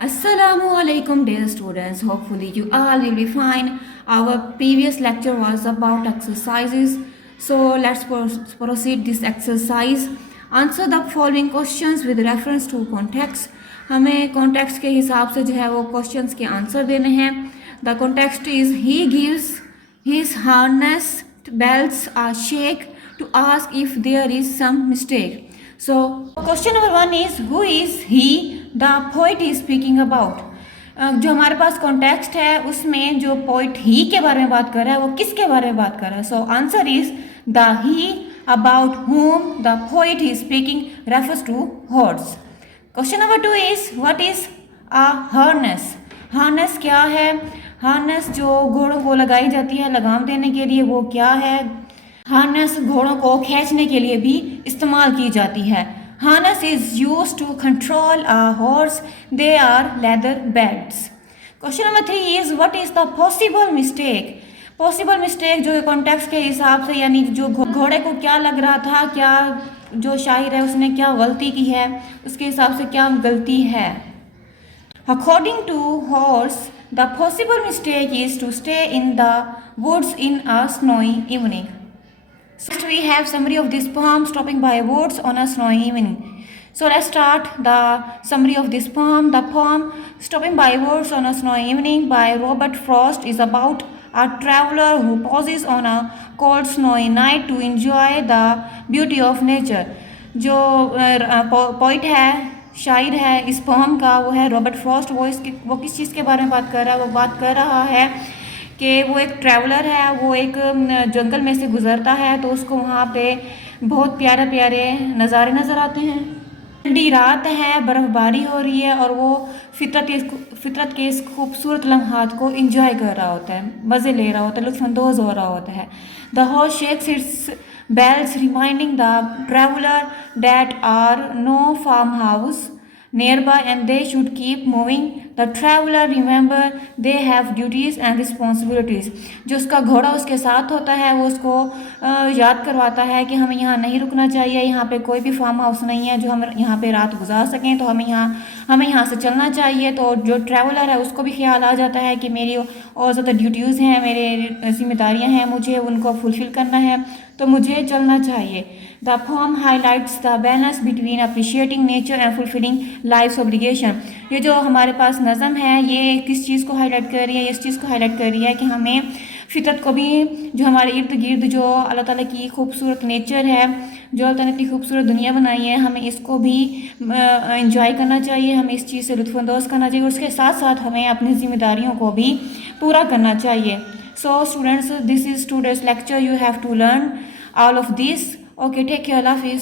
Assalamu alaikum dear students. Hopefully you all will be fine. Our previous lecture was about exercises. So let's proceed this exercise. Answer the following questions with reference to context. हमें context के हिसाब से जो है वो questions के answer देने हैं. The context is he gives his harnessed bells a shake to ask if there is some mistake. So question number 1 is who is he the poet is speaking about. जो हमारे पास context है उसमें जो poet ही के बारे में बात कर रहा है वो किसके बारे में बात कर रहा है. So answer is the he about whom the poet is speaking refers to horse. Question number 2 is what is a harness. Harness क्या है. हार्नेस जो घोड़ों को लगाई जाती है लगाम देने के लिए वो क्या है. हार्नेस घोड़ों को खींचने के लिए भी इस्तेमाल की जाती है. Harness is used to control a horse. They are leather belts. Question number 3 is what is the possible mistake. Possible mistake जो कॉन्टेक्स्ट के हिसाब से यानी जो घोड़े को क्या लग रहा था, क्या जो शायर है उसने क्या गलती की है, उसके हिसाब से क्या गलती है. According to horse, the possible mistake is to stay in the woods in a snowy evening. Next we have summary of this poem stopping by woods on a snowy evening. So let's start the summary of this poem. The poem Stopping by Woods on a Snowy Evening by Robert Frost is about a traveler who pauses on a cold snowy night to enjoy the beauty of nature. जो poet है शायर है इस pome का वो है Robert Frost. वो किस चीज़ के बारे में बात कर रहा है. वो बात कर रहा है कि वो एक ट्रैवलर है. वो एक जंगल में से गुजरता है तो उसको वहाँ पे बहुत प्यारे प्यारे नज़ारे नज़र आते हैं. ठंडी रात है, बर्फ़बारी हो रही है और वो फितरत के इस खूबसूरत लम्हात को इंजॉय कर रहा होता है, मज़े ले रहा होता है, लुत्फ़अंदोज़ हो रहा होता है. The horse shakes it's bells reminding the traveler that are no farmhouse nearby and they should keep moving. The traveler remember they have duties and responsibilities. जो उसका घोड़ा उसके साथ होता है वो उसको याद करवाता है कि हमें यहाँ नहीं रुकना चाहिए, यहाँ पे कोई भी फार्म हाउस नहीं है जो हम यहाँ पे रात गुजार सकें, तो हमें यहाँ से चलना चाहिए. तो जो ट्रैवलर है उसको भी ख्याल आ जाता है कि मेरी और ज़्यादा ड्यूटीज़ हैं, मेरे जिम्मेदारियाँ हैं, मुझे उनको फुलफ़िल करना है तो मुझे चलना चाहिए. The poem highlights the balance between appreciating nature and fulfilling life's obligation. ये जो हमारे पास नज़म है ये किस चीज़ को हाईलाइट कर रही है. इस चीज़ को हाईलाइट कर रही है कि हमें फितरत को भी जो हमारे इर्द गिर्द जो अल्लाह ताला की खूबसूरत नेचर है, जो अल्लाह ताला ने इतनी खूबसूरत दुनिया बनाई है, हमें इसको भी इंजॉय करना चाहिए, हमें इस चीज़ से लुत्फ़अंदोज़ करना चाहिए. उसके साथ साथ हमें अपनी जिम्मेदारियों को भी पूरा करना चाहिए. So students, this is today's lecture. You have to learn all of this. Okay, take care. Allah Hafiz.